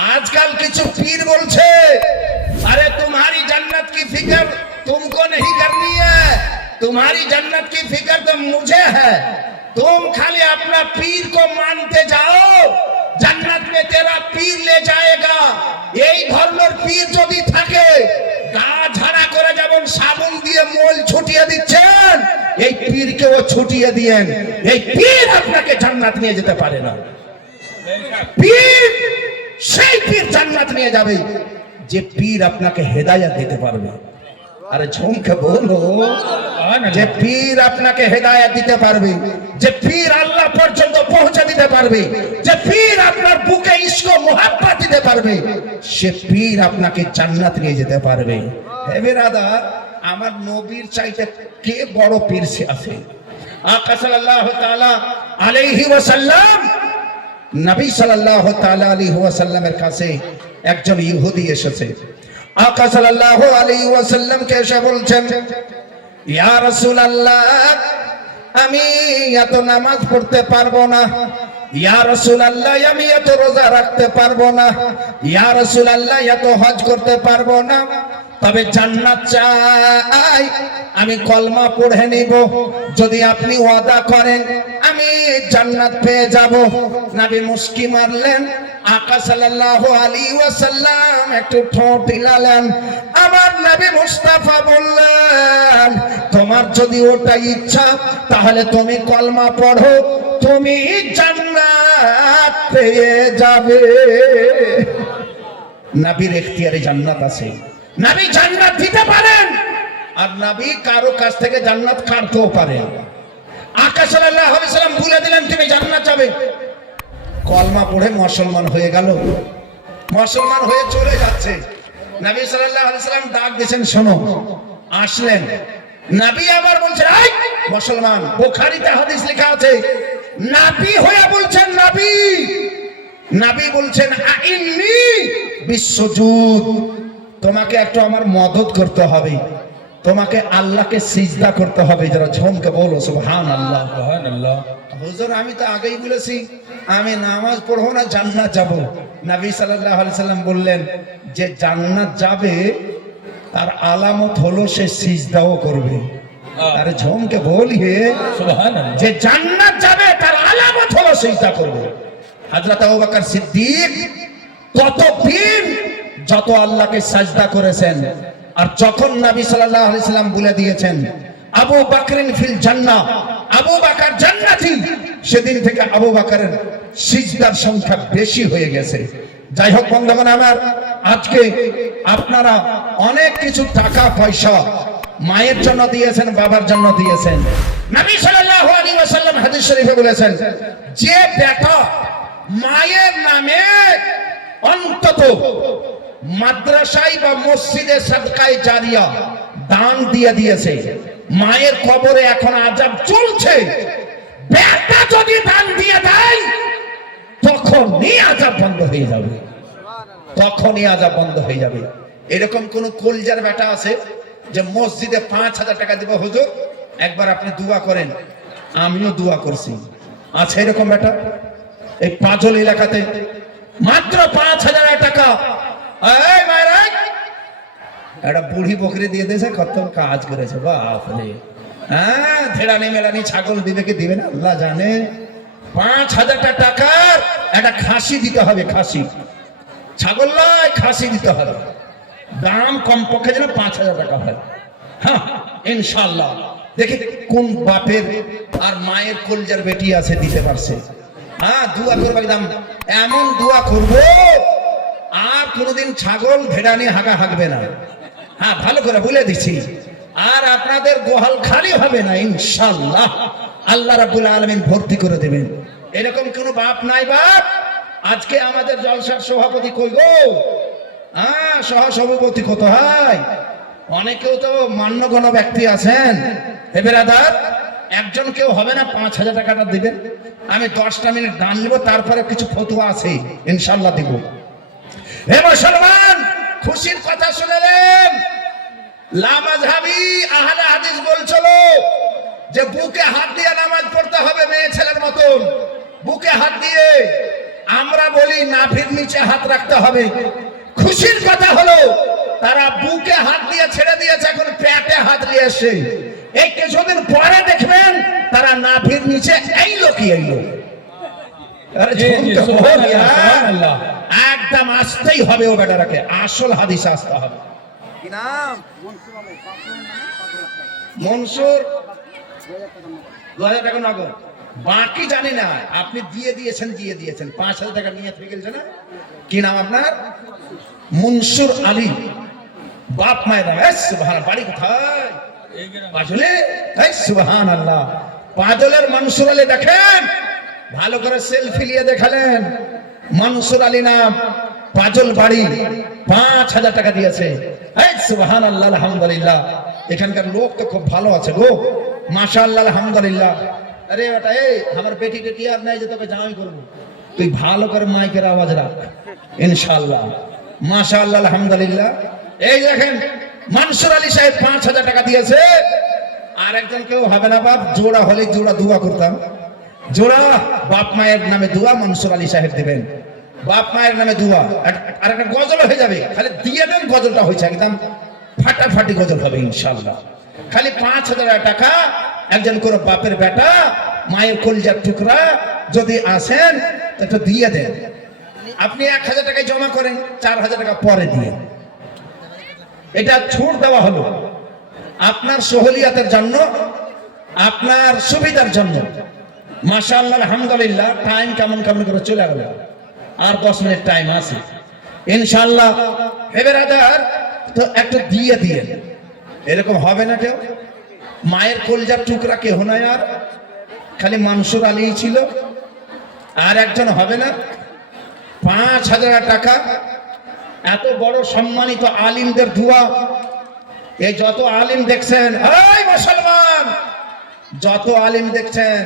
आजकल किसी पीर बोलছে अरे तुम्हारी जन्नत की फिक्र तुमको नहीं करनी है, तुम्हारी जन्नत की फिक्र तो मुझे है, तुम खाली अपना पीर को मानते जाओ, जन्नत में तेरा पीर ले जाएगा। यही धर्मेर पीर যদি থাকে গা ঝাড়া করে যেমন সাবুন দিয়ে মল ছুটিয়ে দিচ্ছেন, এই পীরকেও ছুটিয়ে দিয়েন। এই পীর আপনাকে জান্নাত নিয়ে যেতে পারে না। পীর সেই পীর জান্নাত নিয়ে যাবে যে পীর আপনাকে হেদায়েত দিতে পারবে। আরে ঝুমকে বলো, যে পীর আপনাকে হেদায়েত দিতে পারবে, যে পীর আল্লাহ পর্যন্ত পৌঁছে দিতে পারবে, যে পীর আপনার বুকে ইশক ও মোহাব্বত দিতে পারবে, সে পীর আপনাকে জান্নাত নিয়ে যেতে পারবে। হে বিরাদার, আমার নবীর চাইতে কে বড় পীর আছে? আকা সাল্লাল্লাহু তাআলা আলাইহি ওয়াসাল্লাম, নবী সাল্লাল্লাহু তাআলা আলাইহি ওয়াসাল্লামের কাছে একজন ইহুদি এসেছে। আকা সাল্লাল্লাহু আলাইহি ওয়াসাল্লাম কে এসে বলছেন, ইয়া রাসূলুল্লাহ, আমি এত নামাজ পড়তে পারবো না, ইয়া রাসূলুল্লাহ আমি এত রোজা রাখতে পারবো না, ইয়া রাসূলুল্লাহ এত হজ করতে পারবো না, তবে জান্নাত চাই, আমি কলমা পড়ে নিব, যদি আপনি ওয়াদা করেন আমি জান্নাত পেয়ে যাব। নবী মুস্কি মারলেন। আকা সাল্লাল্লাহু আলাইহি ওয়াসাল্লাম একটু ঠোঁট হিলালেন। আমার নবী মুস্তাফা বললেন, তোমার যদি ওটা ইচ্ছা তাহলে তুমি কলমা পড়ো, তুমি জান্নাত পেয়ে যাবে। নবীর ইখতিয়ারে জান্নাত আছে, নবী জান্নাত দিতে পারেন, আর নবী কারো কাছ থেকে জান্নাত কাটতেও পারেন। আকা সাল্লাল্লাহু আলাইহি ওয়াসাল্লাম বলে দিলেন তুমি জান্নাত যাবে। কলমা পড়ে মুসলমান হয়ে গেল, মুসলমান হয়ে চলে যাচ্ছে। নবী সাল্লাল্লাহু আলাইহি ওয়াসাল্লাম ডাক দিয়েছেন, শোনো। আসলেন, নবী আবার বলছেন, এই মুসলমান। বুখারীতে হাদিস লেখা আছে, নবী হয়ে বলছেন, নবী নবী বলছেন, আইন্নি বিসুজুদ, তোমাকে একটু আমার মদদ করতে হবে, তোমাকে আল্লাহকে সিজদা করতে হবে। যারা ঝুমকে বলো সুবহানাল্লাহ, সুবহানাল্লাহ। হুজুর আমি তো আগেই বলেছি আমি নামাজ পড়বো না, জান্নাত যাব। নবী সাল্লাল্লাহু আলাইহি সাল্লাম বললেন, যে জান্নাত যাবে তার আলামত হলো সে সিজদাও করবে। আরে ঝুমকে বলিয়ে সুবহানাল্লাহ, যে জান্নাত যাবে তার আলামত হলো সিজদা করবে। হযরত আবু বকর সিদ্দিক ততদিন যত আল্লাহকে সাজদা করেছেন, আর যখন নবী সাল্লাল্লাহু আলাইহি সাল্লাম বলে দিয়েছেন আবু বকরিন ফিল জান্নাহ, আবু বকর জান্নাতি, সেদিন থেকে আবু বকরের সিজদার সংখ্যা বেশি হয়ে গেছে। যাই হোক বন্ধুগণ আমার, আজকে আপনারা অনেক কিছু টাকা পয়সা মায়ের জন্য দিয়েছেন, বাবার জন্য দিয়েছেন। নবী সাল্লাল্লাহু আলাইহি ওয়াসাল্লাম হাদিস শরীফে বলেছেন, যে বেটা মায়ের নামে অন্তত মাদ্রাসায় বা মসজিদে সাদকায়ে জারিয়া দান দিয়ে দিয়েছে, মায়ের কবরে এখন আযাব চলছে, বেটা যদি দান দিয়ে দেয় তখনই আযাব বন্ধ হয়ে যাবে, তখনই আযাব বন্ধ হয়ে যাবে। এরকম কোন কলজার বেটা আছে যে মসজিদে ৫,০০০ টাকা দিব, হুজুর একবার আপনি দোয়া করেন? আমিও দোয়া করছি। আছে এরকম বেটা? এই পাজল এলাকাতে মাত্র ৫,০০০ টাকা এই মায়েরা একটা বুড়ি বকরি দিয়ে দিয়েছে, কত কাজ করেছে বাপরে। হ্যাঁ, ধেড়ানি মেলানি ছাগল দিবে কি দিবে না আল্লাহ জানে। ৫,০০০ টাকার একটা খাসি দিতে হবে, খাসি, ছাগল নয়, খাসি দিতে হবে। দাম কমপক্ষে যেন ৫,০০০ টাকা হয়। হ্যাঁ ইনশাআল্লাহ। দেখি কোন বাপের আর মায়ের কলজার বেটি আছে দিতে পারছে। হ্যাঁ দোয়া করবো, একদম এমন দোয়া করবো আর কোনোদিন ছাগল ভেড়ানি হাগা হাগবে না। হ্যাঁ ভালো করে বলে দিচ্ছি, আর আপনাদের গোহাল খালি হবে না ইনশাআল্লাহ। আল্লাহ রাব্বুল আলামিন ভর্তি করে দেবেন। এরকম কোন বাপ নাই? বাপ আজকে আমাদের জলসার সভাপতি কই গো? হ্যাঁ সহ সভাপতি কত হয়? অনেকেও তো মান্যগণ্য ব্যক্তি আছেন। হে বেরাদার, একজন কেউ হবে না ৫,০০০ টাকাটা দিবেন? আমি 10টা মিনিট দান নেব, তারপরে কিছু ফতোয়া আছে ইনশাআল্লাহ দিব। হে মুসলমান, খুশির কথা শুনলেন? লা মাযহাবি আহলে হাদিস বলছিল যে বুকে হাত দিয়ে নামাজ পড়তে হবে, মেয়ে ছেলের মতন বুকে হাত দিয়ে। আমরা বলি নাভির নিচে হাত রাখতে হবে। খুশির কথা হলো তারা বুকে হাত দিয়ে ছেড়ে দিয়েছে, এখন পেটে হাত নিয়ে এসে এই কিছুদিন পরে দেখবেন তারা নাভির নিচে এইলো কি এইলো। একদম আসতেই হবে ও বেটারাকে, আসল হাদিসে আসতে হবে। মনসুর 2000 টাকা নগদ, বাকি জানি না। আপনি দিয়ে দিয়েছেন 5000 টাকা নিয়ে থেকে গেছে না। কি নাম আপনার? মনসুর আলী। বাপ মায়ের নাম সুবহানাল্লাহ। বাড়ি কোথায়? পাজলে। সুবহানাল্লাহ। পাজলের মনসুর আলী দেখেন, ভালো করে সেলফি নিয়ে দেখালেন। মনসুর আলী নাম, পাজল বাড়ি, 5000 টাকা দিয়েছে। সুবহানাল্লাহ, আলহামদুলিল্লাহ। এখানকার লোক তো খুব ভালো আছে গো, মাশাআল্লাহ, আলহামদুলিল্লাহ। আরে বেটা, আমার বেটি টেটি আর নাই যে তোকে জামাই করবো, তুই ভালো করে মাইকের আওয়াজ রাখ ইনশাআল্লাহ। মাশাআল্লাহ, আলহামদুলিল্লাহ। এই দেখেন মনসুর আলী সাহেব 5000 টাকা দিয়েছে। আর একজন কেউ হবে না বাপ, জোড়া হলে জোড়া দোয়া করতাম। জোড়া বাপ মায়ের নামে দোয়া মনসুর আলী সাহেব দিবেন, বাপ মায়ের নামে দোয়া। আর একটা গজল হয়ে যাবে, খালি দিয়ে দেন, গজলটা হয়েছে একদম ফাটাফাটি গজল হবে ইনশাআল্লাহ। খালি 5000 টাকা একজন করে বাপের বেটা, মায়ের কলিজার টুকরা যদি আসেন একটু দিয়ে দেন। আপনি 1000 টাকায় জমা করেন, 4000 টাকা পরে দিয়ে। এটা ছুট দেওয়া হলো আপনার সহলিয়াতের জন্য, আপনার সুবিধার জন্য। মাশাআল্লাহ, আলহামদুলিল্লাহ। টাইম কেমন কেমন করে চলে গেল, আর 10 মিনিট টাইম আছে ইনশাআল্লাহ। বেরাদার, তো একটু দিয়ে দিয়ে। এরকম হবে না কেউ? মায়ের কলিজার টুকরা কেহ নয়, আর খালি মনসুর আলী ছিল, আর একজন হবে না? 5000 টাকা। এত বড় সম্মানিত আলিমদের দোয়া। এই যত আলিম দেখছেন, এই মুসলমান, যত আলিম দেখছেন,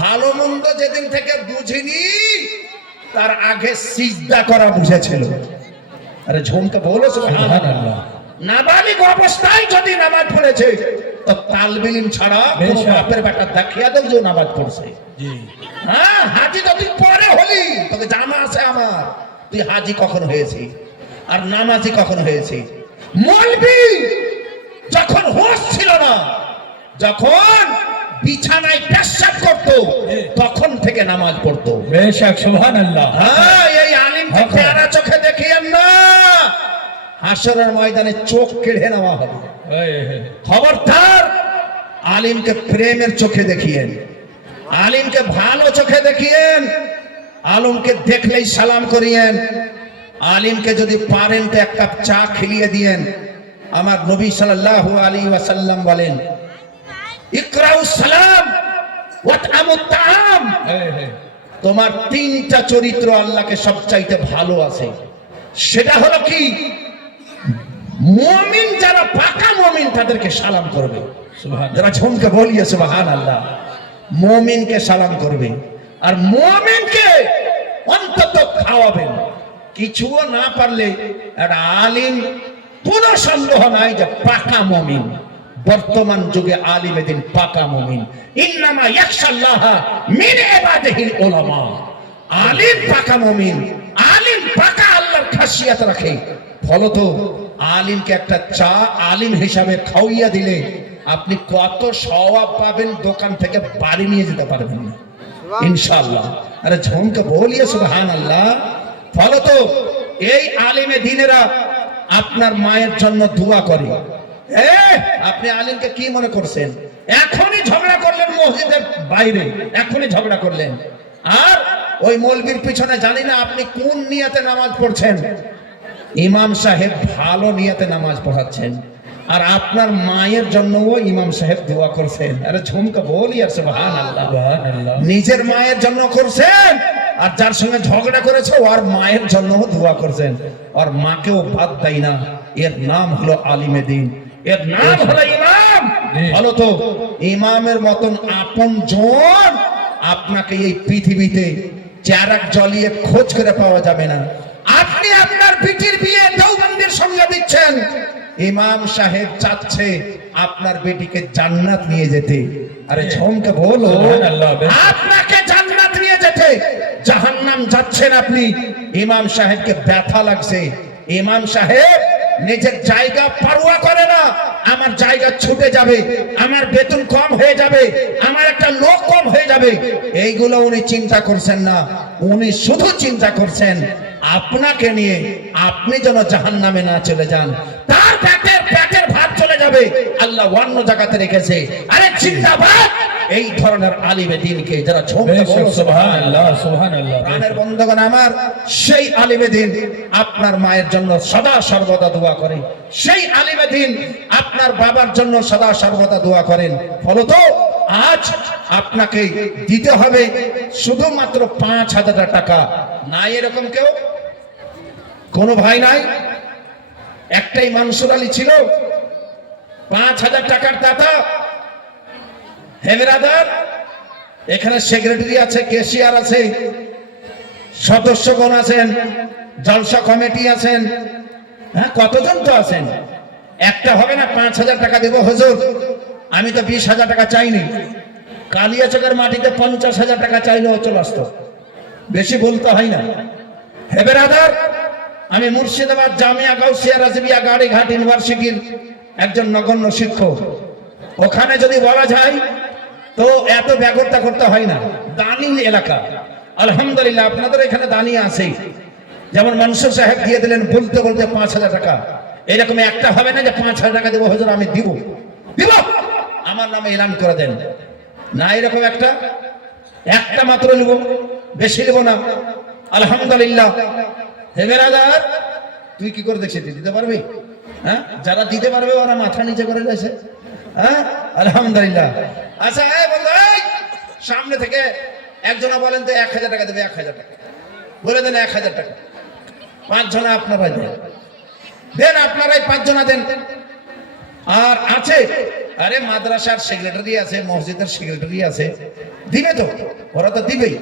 ভালো মন্দ যেদিন থেকে বুঝিনি তার আগে সিজদা করা বুঝেছিল। আরে ঝুমকে বলো সুবহানাল্লাহ। নাবালিগ অবস্থায় যদি নামাজ পড়েছে, তো তালবে ইলম ছাড়া কোনো বাপের বেটা দেখিয়া দেন যে নামাজ পড়ছে। হ্যাঁ, হাজি তো তুই পরে হলি, তোকে জানা আছে আমার, তুই হাজি কখন হয়েছি আর নামাজি কখন হয়েছি। মৌলবি যখন হোশ ছিল না, যখন বিছানায় পেশাব করতো, তখন থেকে নামাজ পড়তো। বেশক, সুবহানাল্লাহ। হ্যাঁ, এই আলিমকে পেয়ারা চোখে দেখিয়েন না, হাসরের ময়দানে চোখ কেড়ে নেওয়া হবে। খবরদার, আলিমকে প্রেমের চোখে দেখিয়েন, আলিমকে ভালো চোখে দেখিয়েন, আলিমকে দেখলেই সালাম করিয়েন। আলিমকে যদি পারেন তো এক কাপ চা খেলিয়ে দিয়েন। আমার নবী সাল্লাল্লাহু আলাইহি ওয়াসাল্লাম বলেন, ইকরাউস সালাম ওয়াতআমুত তাআম। তোমার 3টা চরিত্র আল্লাহকে সবচাইতে ভালো আছে। সেটা হলো কি? মুমিন যারা পাকা মুমিন তাদেরকে সালাম করবে। সুবহানাল্লাহ। যারা ঝুমকে বলিয়ে সুবহানাল্লাহ, মুমিনকে সালাম করবে, আর মুমিনকে অন্তত খাওয়াবেন। কিছুও না পারলে একটা আলিম, কোন সন্দেহ নাই যে পাকা মুমিন। বর্তমান যুগে আলিমে দিন পাকা মুমিন। ইন্নামা ইয়াখশাল্লাহ মিন ইবাদিহিল উলামা। আলিম পাকা মুমিন, আলিম পাকা আল্লাহর খাসিয়াত রাখে। ফলত আলিমকে একটা চা আলিম হিসাবে খাওয়াইয়া দিলে আপনি কত সওয়াব পাবেন, দোকান থেকে বাড়ি নিয়ে যেতে পারবেন না ইনশাআল্লাহ। আরে ঝুমকে বলিয়ে সুবহানাল্লাহ। ফলত এই আলিমে দিনেরা আপনার মায়ের জন্য দোয়া করে। আপনি আলিমকে কি মনে করছেন? এখনই ঝগড়া করলেন মসজিদের বাইরে, এখনই ঝগড়া করলেন, আর ওই মৌলবীর পিছনে জানি না আপনি কোন নিয়তে নামাজ পড়ছেন। ইমাম সাহেব ভালো নিয়তে নামাজ পড়াচ্ছেন, আর আপনার মায়ের জন্যও ইমাম সাহেব দোয়া করছেন। আরে ঝুমকে বলি আর সুবহানাল্লাহ। নিজের মায়ের জন্য করছেন, আর যার সঙ্গে ঝগড়া করেছে ওর মায়ের জন্য দোয়া করছেন। আর মাকেও বাদ দেয় না। এর নাম হলো আলিমে দ্বীন, এর নাম হলো ইমাম। বলো তো, ইমামের মতন আপন জন আপনাকে এই পৃথিবীতে চেরাক জ্বলিয়ে খোঁজ করে পাওয়া যাবে না। আপনি আপনার বিটির বিয়ে দেওবন্দের সঙ্গে দিচ্ছেন, ইমাম সাহেব চাচ্ছে আপনার বেটিকে জান্নাত নিয়ে যেতে। আরে ঝুমকে বলো, আপনাকে জান্নাত নিয়ে যেতে, জাহান্নাম ইমাম যাচ্ছেন আপনি, ইমাম সাহেবকে ব্যথা লাগছে, ইমাম সাহেব নিজের জায়গা পারোয়া করে না, আমার জায়গা ছুটে যাবে, আমার বেতন কম হয়ে যাবে, আমার একটা লোক কম হয়ে যাবে, এইগুলো উনি চিন্তা করছেন না। উনি শুধু চিন্তা করছেন আপনাকে নিয়ে, আপনি যেন জাহান্নামে না চলে যান। তার পেটের ভাত চলে যাবে, আল্লাহ অন্য জায়গাতে রেখেছে। আরে জিন্দাবাদ এই ধরনের আলিমে দ্বীনকে যারা সুবহানাল্লাহ সুবহানাল্লাহ। প্রাণের বন্ধুগণ আমার, সেই আলিমে দ্বীন আপনার মায়ের জন্য সদা সর্বদা দোয়া করেন, সেই আলিমে দ্বীন আপনার বাবার জন্য সদা সর্বদা দোয়া করেন। ফলত আজ আপনাকে দিতে হবে শুধুমাত্র 5,000 টাকা। নাই এরকম কেউ? কোন ভাই নাই? একটাই মানসুর আলী ছিল 5,000 টাকার দাতা। হে ব্রাদার, এখানে সেক্রেটারি আছে, ক্যাশিয়ার আছে, সদস্যগণ আছেন, জলসা কমিটি আছেন, হ্যাঁ কতজন তো আছেন। একটা হবে না 5,000 টাকা দেব হুজুর, আমি তো 20,000 টাকা চাইনি। কালিয়াচকের মাটিতে 50,000 টাকা চাইলেও চলে আসতো, বেশি বলতে হয় না। হে ব্রাদার, আমি মুর্শিদাবাদ জামিয়া গাউসিয়া রাজবিয়া গাড়িঘাট ইউনিভার্সিটির একজন নগণ্য শিক্ষক। ওখানে যদি বলা যায় তো এত ব্যাগরটা করতে হয় না। দানি এলাকা, আলহামদুলিল্লাহ আপনাদের এখানে দানি আছে। যেমন মনসুর সাহেব দিয়ে দিলেন বলতে বলতে 5,000 টাকা। এরকম একটা হবে না যে 5,000 টাকা দেবো হুজুর, আমি দিব আমার নামে এলান করে দেন, না এরকম একটা মাত্র নিব, বেশি নেব না। আলহামদুলিল্লাহ। হে ব্রাদার, তুই কি করে দেখছিস, দিতে পারবি? হ্যাঁ, যারা দিতে পারবে ওরা মাথা নিচে করে রয়েছে। হ্যাঁ আলহামদুলিল্লাহ। আচ্ছা বন্ধু, সামনে থেকে একজনা বলেন তো 1,000 টাকা দেবে, 1,000 টাকা বলে দেন, 1,000 টাকা। 5 জনা আপনারা দেন, আপনারাই 5 জনা দেন। আর আছে, আরে মাদ্রাসার সেক্রেটারি আছে, মসজিদের সেক্রেটারি আছে, দিবে তো, ওরা তো দিবেই।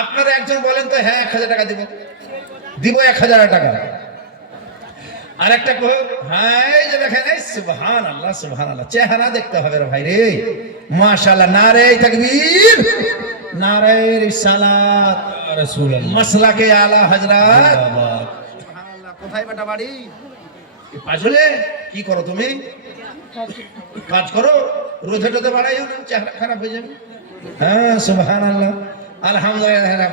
আপনারা একজন বলেন তো, হ্যাঁ 1,000 টাকা দিব, 1,000 টাকা। আর একটা হ্যাঁ এই যে দেখেন, সুবহানাল্লাহ সুবহানাল্লাহ, চেহারা দেখতে হবে রে ভাই রে, মাশাআল্লাহ। নারে তাকবীর, নারে রিসালাত, রাসূলুল্লাহ, মাসলাকে আলা হযরত, সুবহানাল্লাহ। কোথায় বেটা বাড়ি? আসলে কি করো তুমি? কাজ করো, রোদে টোদে বাড়াইও না, চেহারা খারাপ হয়ে যাবে। হ্যাঁ সুবহানাল্লাহ, আলহামদুলিল্লাহ।